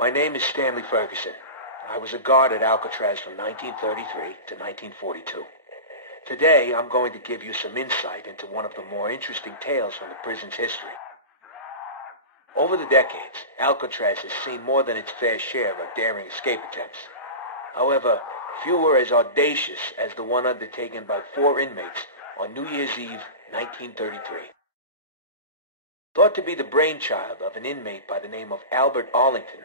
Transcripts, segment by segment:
My name is Stanley Ferguson. I was a guard at Alcatraz from 1933 to 1942. Today, I'm going to give you some insight into one of the more interesting tales from the prison's history. Over the decades, Alcatraz has seen more than its fair share of daring escape attempts. However, few were as audacious as the one undertaken by 4 inmates on New Year's Eve, 1933. Thought to be the brainchild of an inmate by the name of Albert Arlington,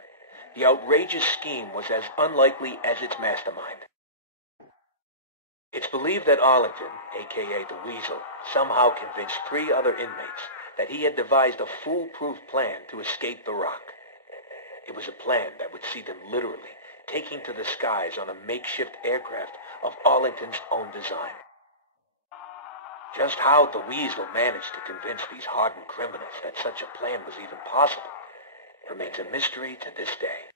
the outrageous scheme was as unlikely as its mastermind. It's believed that Arlington, a.k.a. the Weasel, somehow convinced 3 other inmates that he had devised a foolproof plan to escape the rock. It was a plan that would see them literally taking to the skies on a makeshift aircraft of Arlington's own design. Just how the Weasel managed to convince these hardened criminals that such a plan was even possible remains a mystery to this day.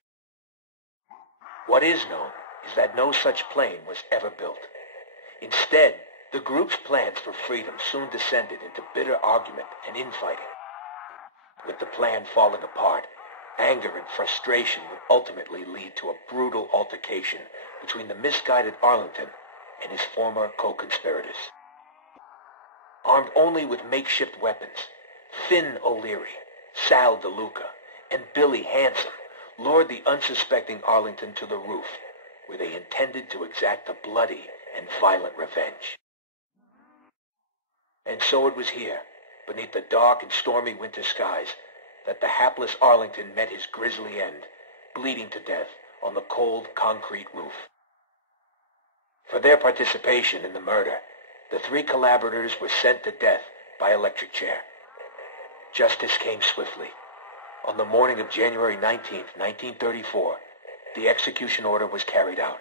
What is known is that no such plane was ever built. Instead, the group's plans for freedom soon descended into bitter argument and infighting. With the plan falling apart, anger and frustration would ultimately lead to a brutal altercation between the misguided Arlington and his former co-conspirators. Armed only with makeshift weapons, Finn O'Leary, Sal DeLuca, and Billy Handsome lured the unsuspecting Arlington to the roof, where they intended to exact a bloody and violent revenge. And so it was here, beneath the dark and stormy winter skies, that the hapless Arlington met his grisly end, bleeding to death on the cold concrete roof. For their participation in the murder, the 3 collaborators were sent to death by electric chair. Justice came swiftly. On the morning of January 19, 1934, the execution order was carried out.